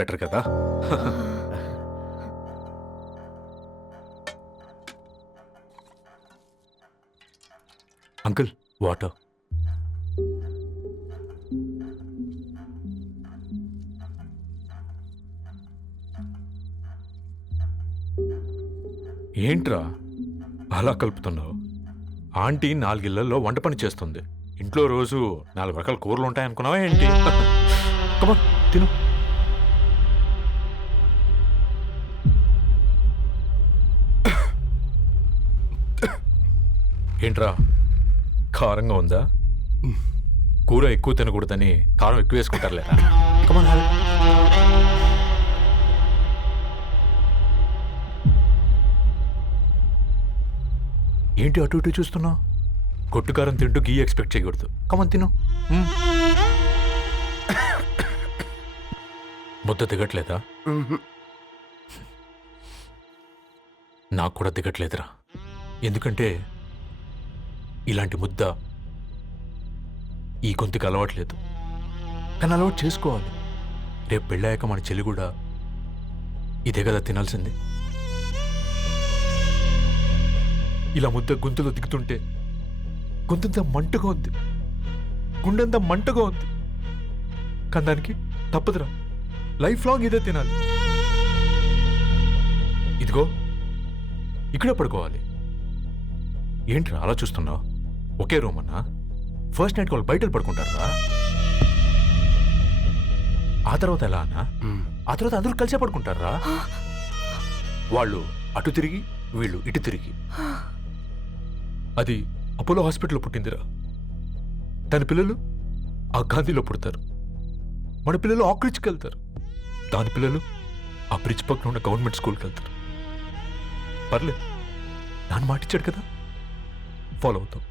Better కదా. Uncle water. ఏంట్రా అలా కలుపుతున్నావు? ఆంటీ 4 ఇళ్లలో వంట పని చేస్తుంది. ఇంట్లో రోజు 4 రకాల కూరలు ఉంటాయనుకున్నావా ఏంటి? కమాన్ తిను. ఏంట్రా కారంగా ఉందా? కూర ఎక్కువ తినకూడదని కారం ఎక్కువ వేసుకుంటారులేరా. కమాన్ హ్యావ్ ఇట్. ఏంటి అటు ఇటు చూస్తున్నావు? కొట్టుకారం తింటూ గీ ఎక్స్పెక్ట్ చేయకూడదు. కమన్ తిను. ముద్ద దిగట్లేదా? నాకు కూడా దిగట్లేదురా. ఎందుకంటే ఇలాంటి ముద్ద ఈ గొంతుకి అలవాట్లేదు. కానీ అలవాటు చేసుకోవాలి. రేపు పెళ్ళాక మన చెల్లి కూడా ఇదే కదా తినాల్సింది. ఇలా ముద్ద గొంతులో దిగుతుంటే గొంతంతా మంటగా ఉంది, గుండెంతా మంటగా ఉంది. కానీ దానికి తప్పదురా, లైఫ్ లాంగ్ ఇదే తినాలి. ఇదిగో ఇక్కడే పడుకోవాలి. ఏంట్రా అలా చూస్తున్నావు? ఒకే రూమ్ అన్నా? ఫస్ట్ నైట్ వాళ్ళు బయటలు పడుకుంటారా? ఆ తర్వాత ఎలా అన్నా? ఆ తర్వాత అందరూ కలిసే పడుకుంటారా? వాళ్ళు అటు తిరిగి వీళ్ళు ఇటు తిరిగి. అది అపోలో హాస్పిటల్లో పుట్టిందిరా. దాని పిల్లలు ఆ గాంధీలో పుడతారు. మన పిల్లలు ఆక్రిడ్జ్కి వెళ్తారు. దాని పిల్లలు ఆ బ్రిడ్జ్ పక్కన ఉన్న గవర్నమెంట్ స్కూల్కి వెళ్తారు. పర్లేదు, దాన్ని మాటిచ్చాడు కదా, ఫాలో అవుతాం.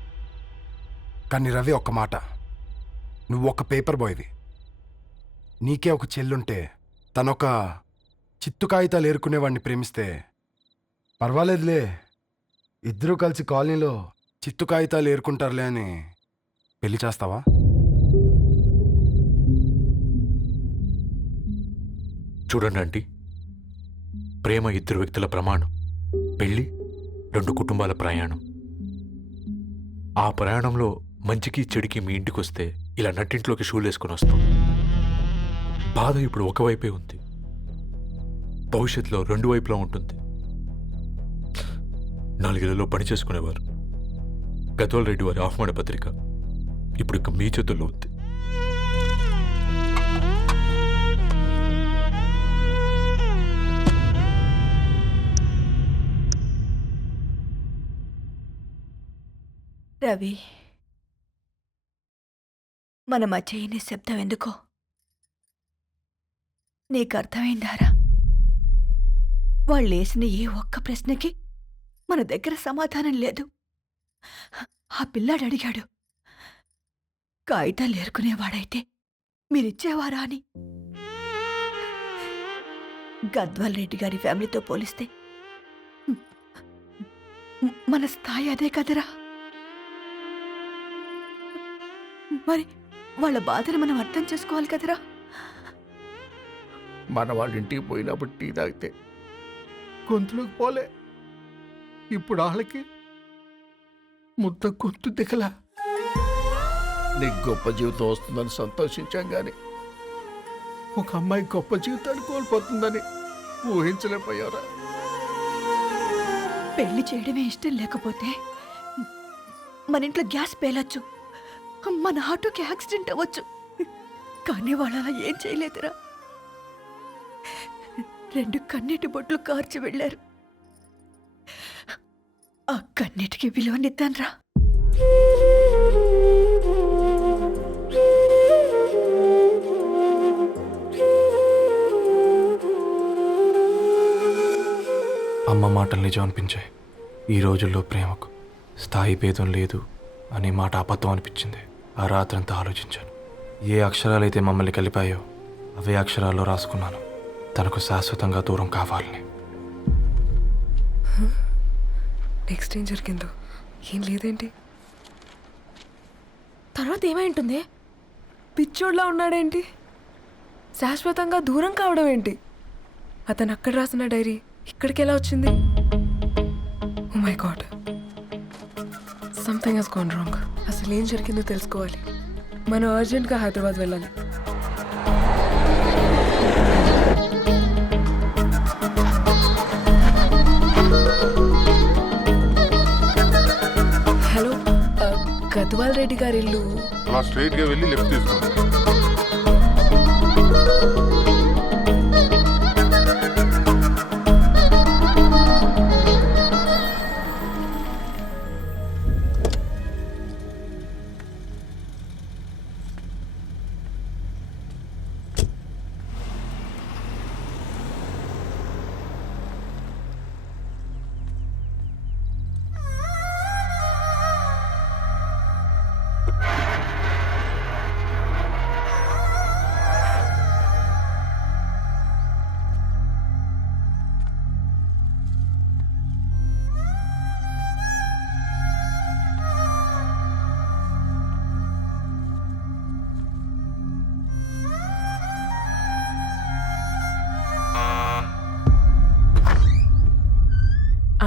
కానీ రవి, ఒక్క మాట, నువ్వు ఒక పేపర్ బాయ్వి. నీకే ఒక చెల్లుంటే తనొక చిత్తు కాగితాలు ఏరుకునేవాడిని ప్రేమిస్తే పర్వాలేదులే, ఇద్దరూ కలిసి కాలనీలో చిత్తు కాగితాలు ఏరుకుంటారులే అని పెళ్లి చేస్తావా? చూడండి ఆంటీ, ప్రేమ 2 వ్యక్తుల ప్రమాణం, పెళ్లి 2 కుటుంబాల ప్రయాణం. ఆ ప్రయాణంలో మంచికి చెడుకి మీ ఇంటికి వస్తే ఇలా నట్టింట్లోకి షూలు వేసుకొని వస్తాం. బాధ ఇప్పుడు ఒకవైపే ఉంది, భవిష్యత్తులో 2 వైపులా ఉంటుంది. 4 ఇళ్లలో పని చేసుకునేవారు గద్వాల్ రెడ్డి వారి ఆహ్వాన పత్రిక ఇప్పుడు ఇక మీ చేతుల్లో ఉంది. రవి, మన మధ్య ఈ నిశ్శబ్దం ఎందుకో నీకు అర్థమైందారా? వాళ్ళేసిన ఏ ఒక్క ప్రశ్నకి మన దగ్గర సమాధానం లేదు. ఆ పిల్లాడు అడిగాడు, కాగితాలు ఏరుకునేవాడైతే మీరిచ్చేవారా అని. గద్వాల్ రెడ్డి గారి ఫ్యామిలీతో పోలిస్తే మన స్థాయి అదే కదరా. మరి వాళ్ళ బాధను మనం అర్థం చేసుకోవాలి కదరా. మన వాళ్ళ ఇంటికి పోయినప్పుడు టీ తాగితే గొంతులోకి పోలే, ఇప్పుడు వాళ్ళకి ముద్ద గొంతు దిగలా. నీకు గొప్ప జీవితం వస్తుందని సంతోషించాం కానీ ఒక అమ్మాయి గొప్ప జీవితాన్ని కోల్పోతుందని ఊహించలేకపోయారా? పెళ్లి చేయడమే ఇష్టం లేకపోతే మన ఇంట్లో గ్యాస్ పేలొచ్చు, మన ఆటోకి యాక్సిడెంట్ అవ్వచ్చు. కానీ వాళ్ళు అలా ఏం చేయలేదురా. 2 కన్నీటి బొట్లు కార్చి వెళ్ళారు. ఆ కన్నీటికి విలువనిద్దాన్రా. అమ్మ మాటలు నిజం అనిపించాయి. ఈ రోజుల్లో ప్రేమకు స్థాయి భేదం లేదు అనే మాట అబద్ధం అనిపించింది. ఆ రాత్రంతా ఆలోచించాను. ఏ అక్షరాలైతే మమ్మల్ని కలిపాయో అవే అక్షరాల్లో రాసుకున్నాను, తనకు శాశ్వతంగా దూరం కావాలని. నెక్స్ట్ ఏం జరిగిందో ఏం లేదేంటి? తర్వాత ఏమై ఉంటుంది? పిచ్చోడ్లా ఉన్నాడేంటి? శాశ్వతంగా దూరం కావడం ఏంటి? అతను అక్కడ రాసిన డైరీ ఇక్కడికి ఎలా వచ్చింది? Oh my god, something has gone wrong. అసలు ఏం జరిగిందో తెలుసుకోవాలి. మనం అర్జెంట్గా హైదరాబాద్ వెళ్ళాలి. హలో, గద్వాల్ రెడ్డి గారి ఇల్లు. అలా స్ట్రైట్ గా వెళ్ళి లెఫ్ట్ తీసుకోండి.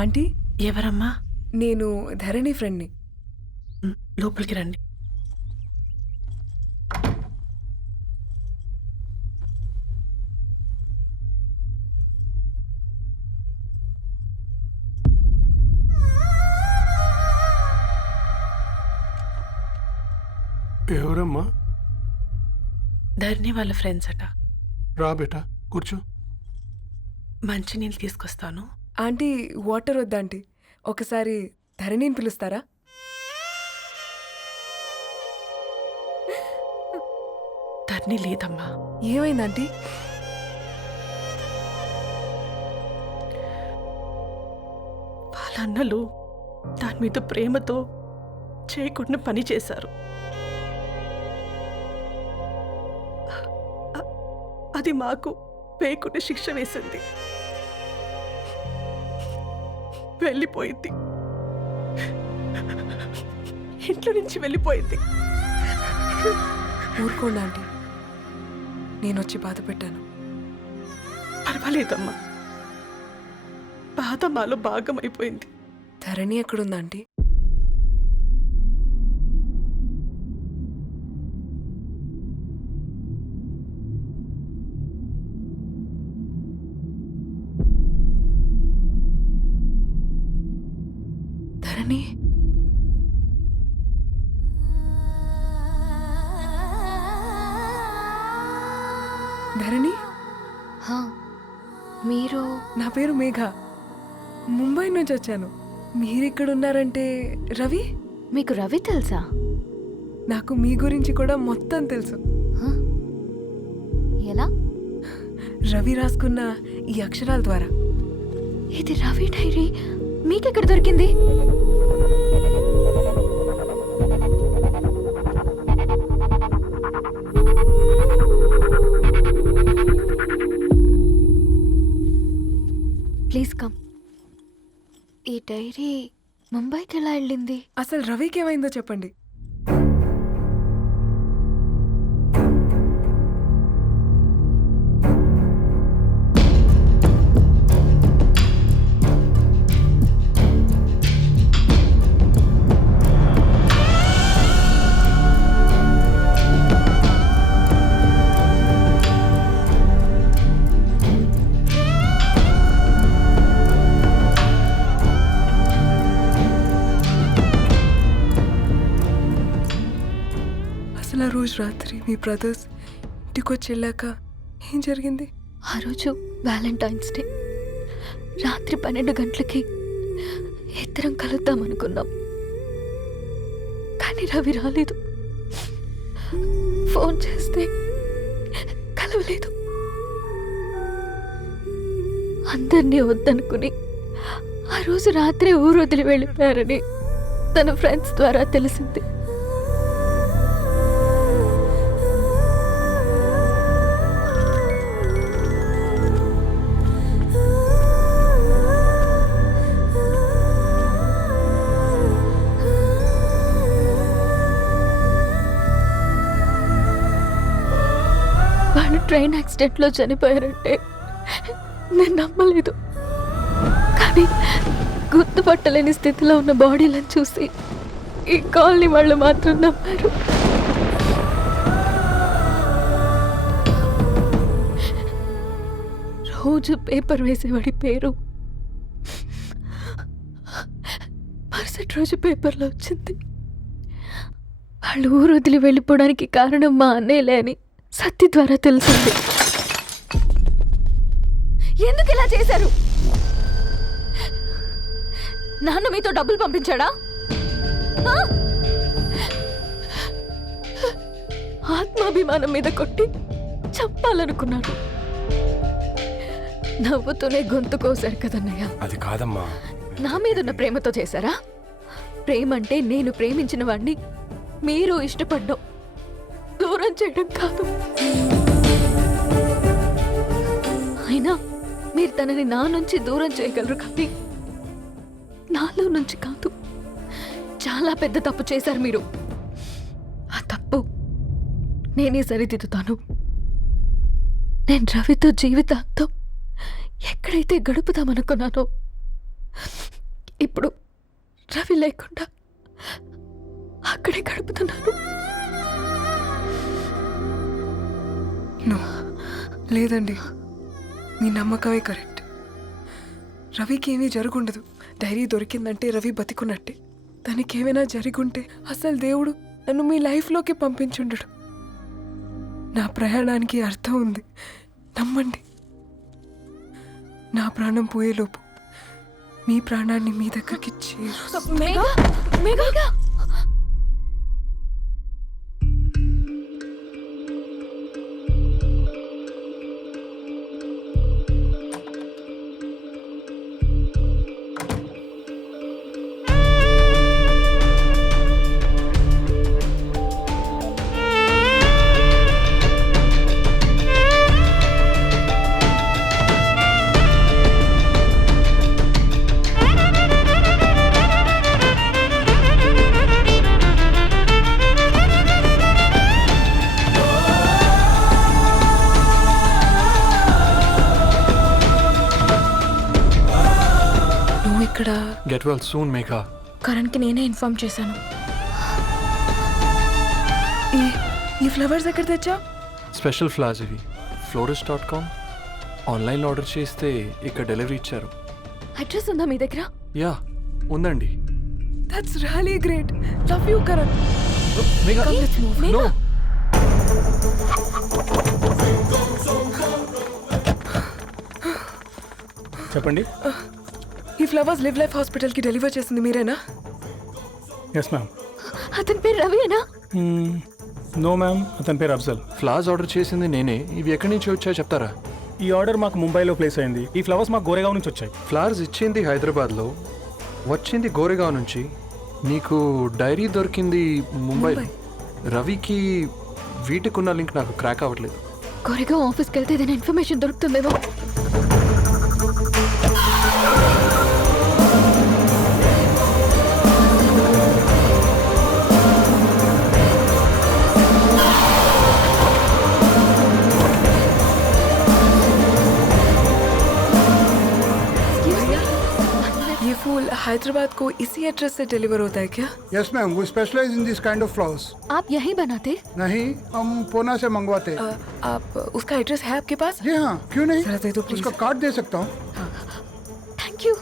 ఆంటీ, ఎవరమ్మా? నేను ధరణి ఫ్రెండ్ని. లోపలికి రండి. ఎవరమ్మా? ధరణి వాళ్ళ ఫ్రెండ్స్ అట. రా బేటా, కూర్చో. మంచినీళ్ళు తీసుకొస్తాను. ఆంటీ, వాటర్ వద్దా ఆంటీ? ఒకసారి ధరణిని పిలుస్తారా? ధరణి లేదమ్మా. ఏమైంది ఆంటీ? వాళ్ళ అన్నలు దాని మీద ప్రేమతో చేయకుండా పని చేశారు. అది మాకు వేయకుండా శిక్ష వేసింది. వెళ్ళిపోయింది, ఇంట్లో నుంచి వెళ్ళిపోయింది. ఊరుకోండి ఆంటీ, నేను వచ్చి బాధ పెట్టాను. పర్వాలేదమ్మా, బాధ మాలో భాగం అయిపోయింది. ధరణి ఎక్కడుందా ఆంటీ? ధరణి, ధరణి, హా, మీరు? నా పేరు మేఘ, ముంబై నుంచి వచ్చాను. మీరిక్కడ ఉన్నారంటే రవి? మీకు రవి తెలుసా? నాకు మీ గురించి కూడా మొత్తం తెలుసు. హ? ఎలా? రవి రాసుకున్న ఈ అక్షరాల ద్వారా. ఇది రవి డైరీ మీకెక్కడ దొరికింది? Please come. ఈ డైరీ ముంబైకి ఎలా వెళ్ళింది? అసలు రవికి ఏమైందో చెప్పండి. అసలు ఆ రోజు రాత్రి మీ బ్రదర్స్ ఇంటికొచ్చి వెళ్ళాక ఏం జరిగింది? ఆ రోజు వ్యాలంటైన్స్ డే రాత్రి 12 గంటలకి ఇద్దరం కలుద్దాం అనుకున్నాం. కానీ రవి రాలేదు. ఫోన్ చేస్తే కలవలేదు. అందరినీ వద్దనుకుని ఆ రోజు రాత్రి ఊరు వదిలి వెళ్ళిపోయారని తన ఫ్రెండ్స్ ద్వారా తెలిసింది. ట్రైన్ యాక్సిడెంట్లో చనిపోయారంటే నేను నమ్మలేదు. కానీ గుర్తుపట్టలేని స్థితిలో ఉన్న బాడీలను చూసి ఈ కాలనీ వాళ్ళు మాత్రం నమ్మారు. రోజు పేపర్ వేసేవాడి పేరు మరుసటి రోజు పేపర్లో వచ్చింది. వాళ్ళు ఊరు వదిలి వెళ్ళిపోవడానికి కారణం మా అన్నయ్యలే అని సత్తి ద్వారా తెలిసింది. ఎందుకు ఇలా చేశారు? నాన్న మీతో డబ్బులు పంపించాడా? ఆ? ఆత్మాభిమానం మీద కొట్టి చంపాలనుకున్నాడు. నవ్వుతూనే గొంతు కోసారు కదన్నయ్య. అది కాదమ్మా. నా మీదున్న ప్రేమతో చేశారా? ప్రేమ అంటే నేను ప్రేమించిన వాడిని మీరు ఇష్టపడ్డం, దూరం చేయడం కాదు. అయినా మీరు తనని నా నుంచి దూరం చేయగలరు కానీ నాలో నుంచి కాదు. చాలా పెద్ద తప్పు చేశారు మీరు. ఆ తప్పు నేనే సరిదిద్దుతాను. నేను రవితో జీవితాంతం ఎక్కడైతే గడుపుదామనుకున్నానో ఇప్పుడు రవి లేకుండా అక్కడే గడుపుతున్నాను. లేదండి, మీ నమ్మకమే కరెక్ట్. రవికి ఏమీ జరుగుండదు. డైరీ దొరికిందంటే రవి బతికున్నట్టే. తనకేమైనా జరుగుంటే అసలు దేవుడు నన్ను మీ లైఫ్లోకి పంపించుండడు. నా ప్రయాణానికి అర్థం ఉంది, నమ్మండి. నా ప్రాణం పోయేలోపు మీ ప్రాణాన్ని మీ దగ్గరికి ఇక్కడ గెట్ వెల్ సూన్ మేఘా. కరణ్కి నేనే ఇన్ఫార్మ్ చేశాను. ఈ ఫ్లవర్స్ ఎక్కడ తెచ్చా? స్పెషల్ ఫ్లవర్స్ ఇవి. florist.com ఆన్లైన్లో ఆర్డర్ చేస్తే ఇక్కడ డెలివరీ ఇచ్చారు. అడ్రస్ ఉందా మీ దగ్గర? యా ఉందండి. That's really great. Love you Karan. Megha no. చెప్పండి. ఈ ఫ్లవర్స్ లివ్ లైఫ్ హాస్పిటల్కి డెలివర్ చేసింది మీరేనా? Yes ma'am. అతని పేరు రవియేనా? నో మ్యామ్, అతని పేరు అఫ్జల్. ఫ్లవర్స్ ఆర్డర్ చేసింది నేనే. ఇవి ఎక్కడి నుంచి వచ్చాయో చెప్తారా? ఈ ఆర్డర్ మాకు ముంబైలో ప్లేస్ అయింది. ఈ ఫ్లవర్స్ మాకు గోరేగావ్ నుంచి వచ్చాయి. ఫ్లవర్స్ ఇచ్చింది హైదరాబాద్లో, వచ్చింది గోరేగావ్ నుంచి. నీకు డైరీ దొరికింది ముంబైలో. రవికి వీటికున్న లింక్ నాకు క్రాక్ అవ్వట్లేదు. గోరేగావ్ ఆఫీస్కి వెళ్తే ఏదైనా ఇన్ఫర్మేషన్ దొరుకుతుందేమో. फूल हैदराबाद को इसी एड्रेस से डिलीवर होता है क्या? यस मैम, वो specialize in this kind of flowers. आप यहीं बनाते? नहीं, हम पूना से मंगवाते. आप उसका एड्रेस है आपके पास? जी हाँ, क्यों नहीं. जरा दे दो प्लीज. उसका कार्ड दे सकता हूँ. Thank you.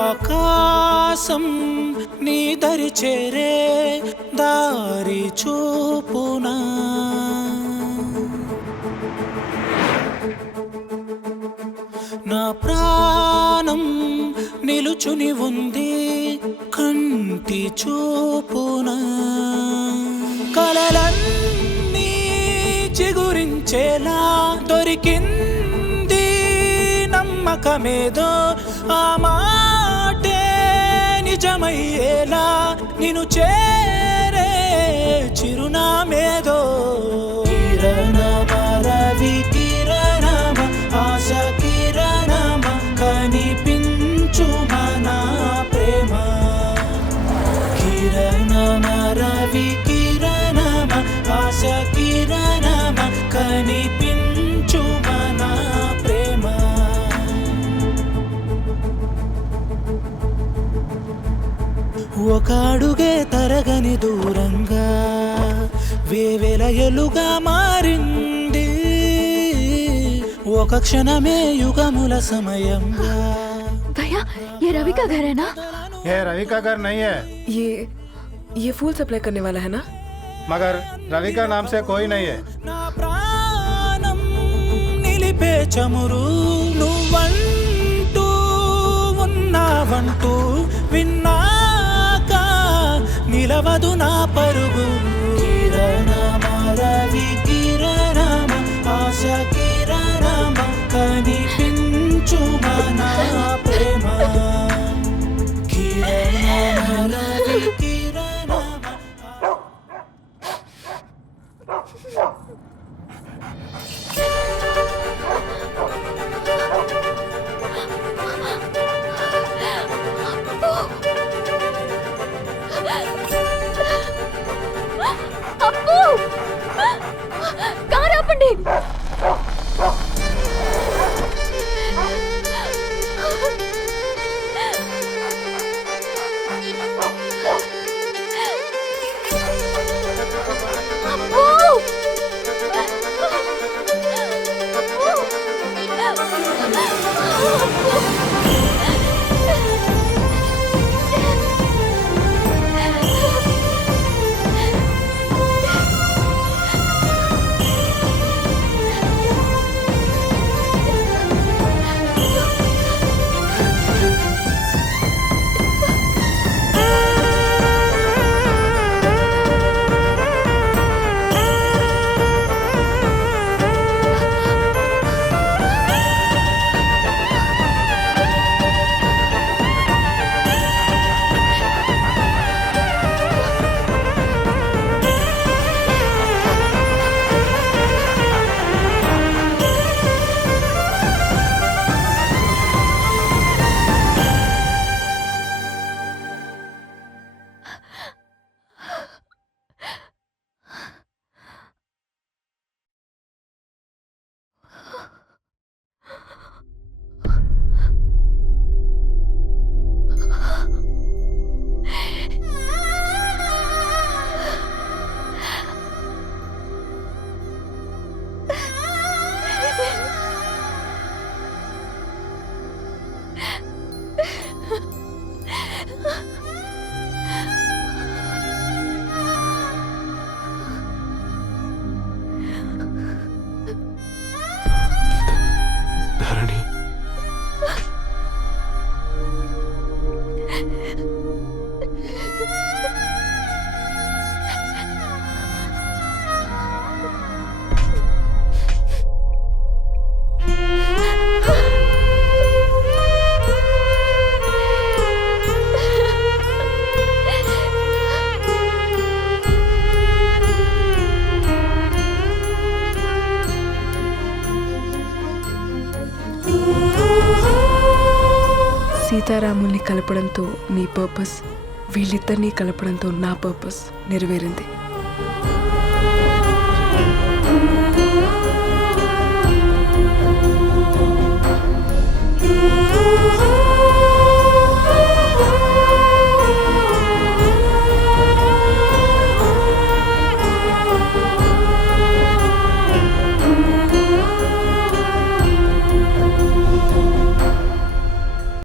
ఆకాశం నీ దరి చేరే దారి చూపునా, నా ప్రాణం నిలుచుని ఉంది కంటి చూపునా, కలలన్నీ చిగురించేలా దొరికింది నమ్మకమేదో, ఆ మాటే నిజమయ్యేలా నిన్ను చేరే చిరునామేదో, కిరణ మరవి కిరణ కిరణమ కనిపించు మన ప్రేమ కిరణమ రవి కిరణమ ఆశ కిరణమ కనిపించు మన ప్రేమ ఒక అడుగే తరగని దూరంగా వేవేల ఎలుగా మారింది ఒక క్షణమే యుగముల సమయంగా भैया ये रवि का घर है ना? ये रवि का घर नहीं है, ये फूल सप्लाई करने वाला है ना? मगर रवि का नाम से कोई नहीं है। నా ప్రాణం నిలిపే చమురు నువ్వంటూ ఉన్నావంటూ విన్నాక నిలవదు నా పరుగు కిరణమ రవి కిరణమ ఆశ కిరణమ కనిపించు మన ప్రేమ కిరణమ రవి కిరణమ అప్పు కారు ఆపండి. ధరణి సీతారాముల్ని కలపడంతో నీ పర్పస్, వీళ్ళిద్దరినీ కలపడంతో నా పర్పస్ నెరవేరింది.